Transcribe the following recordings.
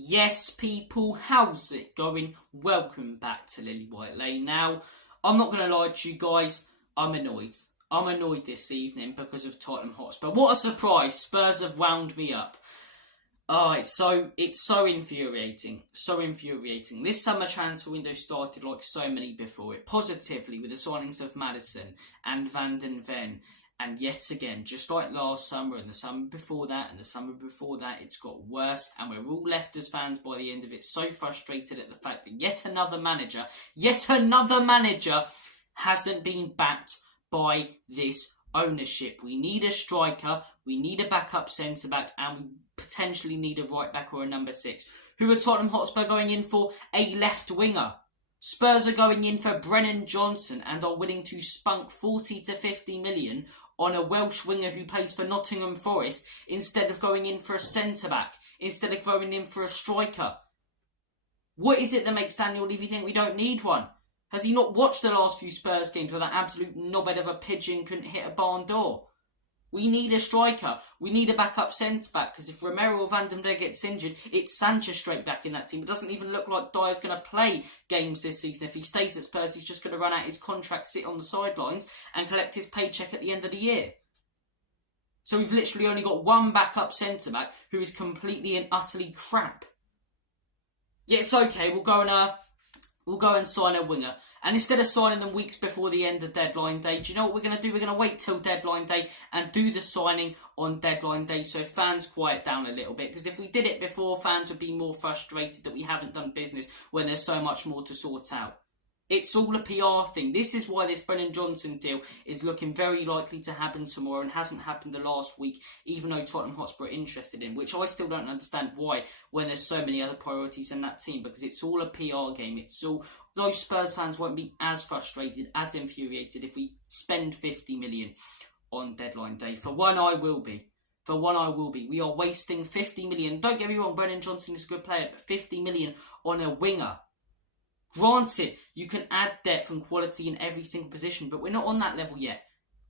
Yes, people, how's it going? Welcome back to Lily White Lane. Now, I'm not going to lie to you guys, I'm annoyed. I'm annoyed this evening because of Tottenham Hotspur. What a surprise, Spurs have wound me up. It's so infuriating. So infuriating. This summer transfer window started like so many before it, positively with the signings of Maddison and Van den Ven. And yet again, just like last summer and the summer before that and the summer before that, it's got worse. And we're all left as fans by the end of it so frustrated at the fact that yet another manager hasn't been backed by this ownership. We need a striker, we need a backup centre-back, and we potentially need a right-back or a number 6. Who are Tottenham Hotspur going in for? A left winger. Spurs are going in for Brennan Johnson and are willing to spunk 40 to 50 million on a Welsh winger who plays for Nottingham Forest instead of going in for a centre-back, instead of going in for a striker. What is it that makes Daniel Levy think we don't need one? Has he not watched the last few Spurs games where that absolute knobhead of a pigeon couldn't hit a barn door? We need a striker. We need a backup centre-back, because if Romero or Van den Ven gets injured, it's Sanchez straight back in that team. It doesn't even look like Dyer's going to play games this season. If he stays at Spurs, he's just going to run out his contract, sit on the sidelines and collect his paycheck at the end of the year. So we've literally only got one backup centre-back who is completely and utterly crap. Yeah, it's okay. We'll go and sign a winger. And instead of signing them weeks before the end of deadline day, do you know what we're going to do? We're going to wait till deadline day and do the signing on deadline day so fans quiet down a little bit. Because if we did it before, fans would be more frustrated that we haven't done business when there's so much more to sort out. It's all a PR thing. This is why this Brennan Johnson deal is looking very likely to happen tomorrow and hasn't happened the last week, even though Tottenham Hotspur are interested in, which I still don't understand why when there's so many other priorities in that team, because it's all a PR game. It's all, those Spurs fans won't be as frustrated, as infuriated if we spend 50 million on deadline day. For one, I will be. We are wasting 50 million. Don't get me wrong, Brennan Johnson is a good player, but 50 million on a winger. Granted, you can add depth and quality in every single position, but we're not on that level yet.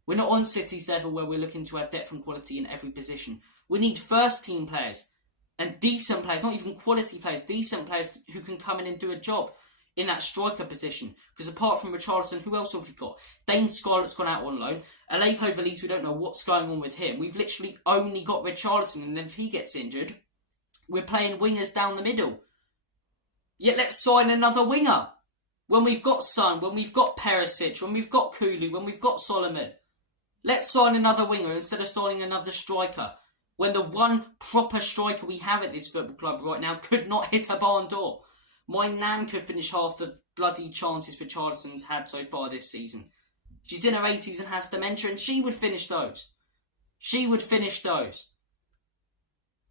We're not on City's level where we're looking to add depth and quality in every position. We need first team players and decent players, not even quality players, decent players who can come in and do a job in that striker position. Because apart from Richarlison, who else have we got? Dane Scarlett's gone out on loan. Alejo Valise, we don't know what's going on with him. We've literally only got Richarlison, and then if he gets injured, we're playing wingers down the middle. Yet let's sign another winger. When we've got Son, when we've got Perisic, when we've got Kulu, when we've got Solomon. Let's sign another winger instead of signing another striker. When the one proper striker we have at this football club right now could not hit a barn door. My nan could finish half the bloody chances Richarlison's had so far this season. She's in her 80s and has dementia, and she would finish those.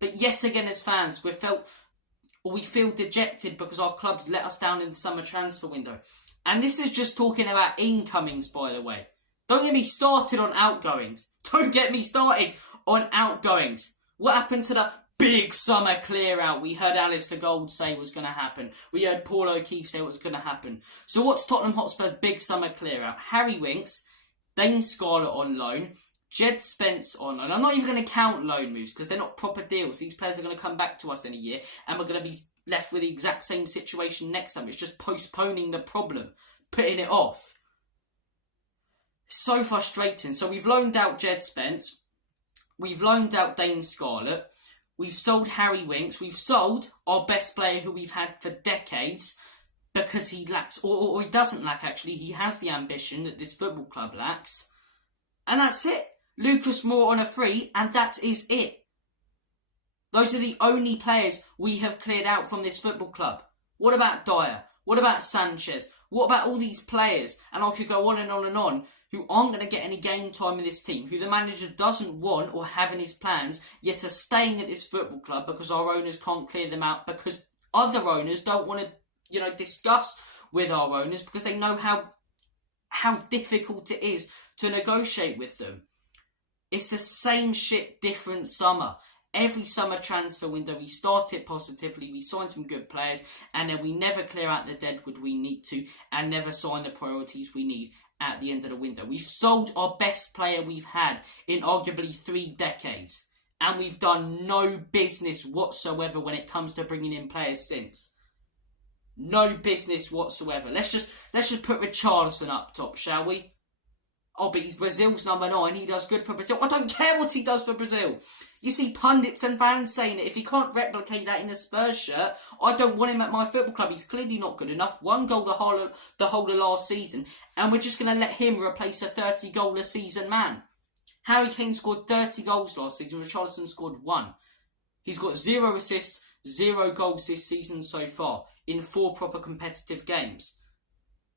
But yet again as fans, we feel dejected because our clubs let us down in the summer transfer window. And this is just talking about incomings, by the way. Don't get me started on outgoings. What happened to the big summer clear out we heard Alistair Gold say was going to happen? We heard Paul O'Keefe say it was going to happen. So what's Tottenham Hotspur's big summer clear out? Harry Winks, Dane Scarlett on loan, Jed Spence on loan. I'm not even going to count loan moves because they're not proper deals. These players are going to come back to us in a year and we're going to be left with the exact same situation next summer. It's just postponing the problem, putting it off. So frustrating. So we've loaned out Jed Spence. We've loaned out Dane Scarlett. We've sold Harry Winks. We've sold our best player who we've had for decades because he lacks, or he doesn't lack actually. He has the ambition that this football club lacks. And that's it. Lucas Moore on a free, and that is it. Those are the only players we have cleared out from this football club. What about Dyer? What about Sanchez? What about all these players? And I could go on and on and on, who aren't going to get any game time in this team, who the manager doesn't want or have in his plans, yet are staying at this football club because our owners can't clear them out, because other owners don't want to, discuss with our owners because they know how difficult it is to negotiate with them. It's the same shit, different summer. Every summer transfer window, we start it positively, we sign some good players, and then we never clear out the deadwood we need to, and never sign the priorities we need at the end of the window. We've sold our best player we've had in arguably 3 decades, And we've done no business whatsoever when it comes to bringing in players since. No business whatsoever. Let's just put Richarlison up top, shall we? Oh, but he's Brazil's number 9. He does good for Brazil. I don't care what he does for Brazil. You see pundits and fans saying it. If he can't replicate that in a Spurs shirt, I don't want him at my football club. He's clearly not good enough. 1 goal the whole of last season. And we're just going to let him replace a 30-goal-a-season man. Harry Kane scored 30 goals last season. Richarlison scored 1. He's got 0 assists, 0 goals this season so far in 4 proper competitive games.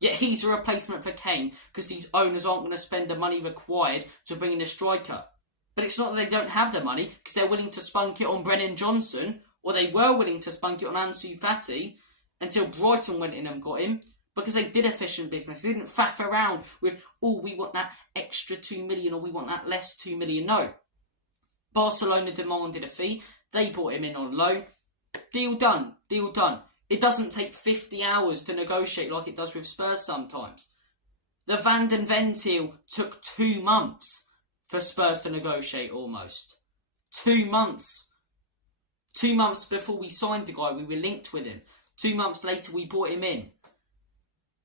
Yet he's a replacement for Kane because these owners aren't going to spend the money required to bring in a striker. But it's not that they don't have the money because they're willing to spunk it on Brennan Johnson, or they were willing to spunk it on Ansu Fati until Brighton went in and got him because they did efficient business. They didn't faff around with, oh, we want that extra 2 million or we want that less 2 million. No. Barcelona demanded a fee. They brought him in on loan. Deal done. Deal done. It doesn't take 50 hours to negotiate like it does with Spurs sometimes. The Van den Ven deal took 2 months for Spurs to negotiate almost. 2 months. 2 months before we signed the guy, we were linked with him. 2 months later, we brought him in.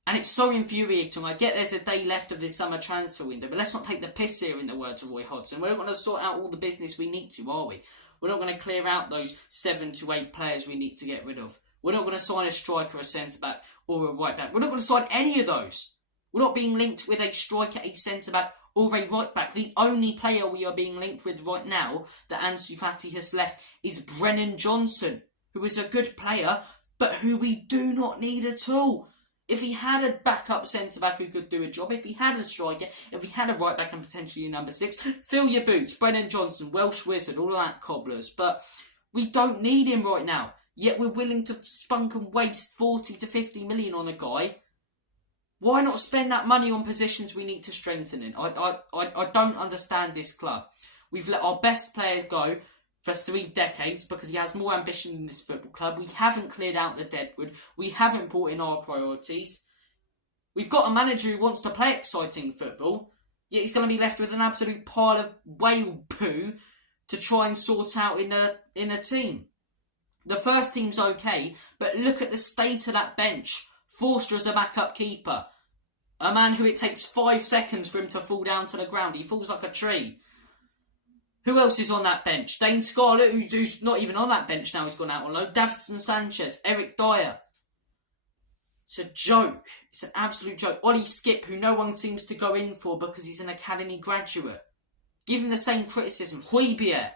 And it's so infuriating. I get there's a day left of this summer transfer window, but let's not take the piss here in the words of Roy Hodgson. We're not going to sort out all the business we need to, are we? We're not going to clear out those 7 to 8 players we need to get rid of. We're not going to sign a striker, a centre-back, or a right-back. We're not going to sign any of those. We're not being linked with a striker, a centre-back, or a right-back. The only player we are being linked with right now that Ansu Fati has left is Brennan Johnson, who is a good player, but who we do not need at all. If he had a backup centre-back who could do a job, if he had a striker, if he had a right-back and potentially a number 6, fill your boots, Brennan Johnson, Welsh Wizard, all of that cobblers. But we don't need him right now. Yet we're willing to spunk and waste 40 to 50 million on a guy. Why not spend that money on positions we need to strengthen in? I don't understand this club. We've let our best players go for 3 decades because he has more ambition than this football club. We haven't cleared out the deadwood. We haven't brought in our priorities. We've got a manager who wants to play exciting football, yet he's going to be left with an absolute pile of whale poo to try and sort out in a team. The first team's okay, but look at the state of that bench. Forster as a backup keeper. A man who it takes 5 seconds for him to fall down to the ground. He falls like a tree. Who else is on that bench? Dane Scarlett, who's not even on that bench now. He's gone out on loan. Davinson Sanchez. Eric Dyer. It's a joke. It's an absolute joke. Ollie Skip, who no one seems to go in for because he's an academy graduate. Give him the same criticism. Højbjerg,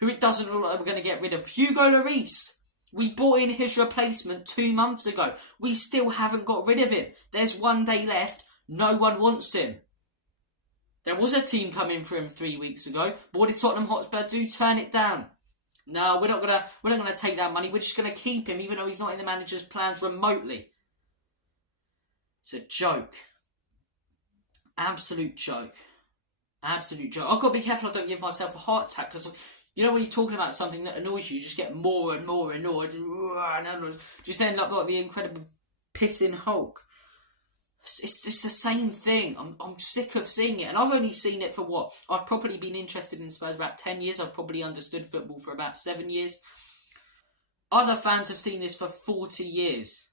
who it doesn't look like we're going to get rid of. Hugo Lloris. We bought in his replacement 2 months ago. We still haven't got rid of him. There's 1 day left. No one wants him. There was a team coming for him 3 weeks ago, but what did Tottenham Hotspur do? Turn it down. No, we're not gonna take that money. We're just gonna keep him, even though he's not in the manager's plans remotely. It's a joke. Absolute joke. Absolute joke. I've got to be careful I don't give myself a heart attack because, you know, when you're talking about something that annoys you, you just get more and more annoyed. And just end up like the Incredible Pissing Hulk. It's the same thing. I'm sick of seeing it. And I've only seen it for what? I've probably been interested in Spurs about 10 years. I've probably understood football for about 7 years. Other fans have seen this for 40 years.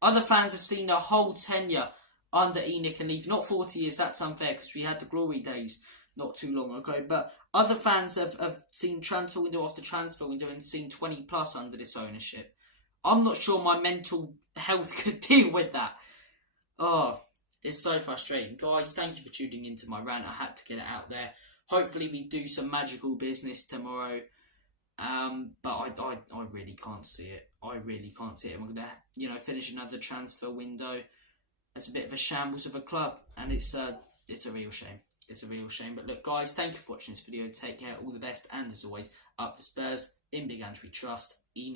Other fans have seen the whole tenure under Enoch and Leave. Not 40 years, that's unfair because we had the glory days not too long ago. But other fans have seen transfer window after transfer window and seen 20 plus under this ownership. I'm not sure my mental health could deal with that. Oh, it's so frustrating. Guys, thank you for tuning into my rant. I had to get it out there. Hopefully we do some magical business tomorrow. But I really can't see it. I really can't see it. And we're going to, finish another transfer window. It's a bit of a shambles of a club. And it's a real shame. It's a real shame. But look, guys, thank you for watching this video. Take care. All the best. And as always, up the Spurs. In Big Ange we trust. Enoch.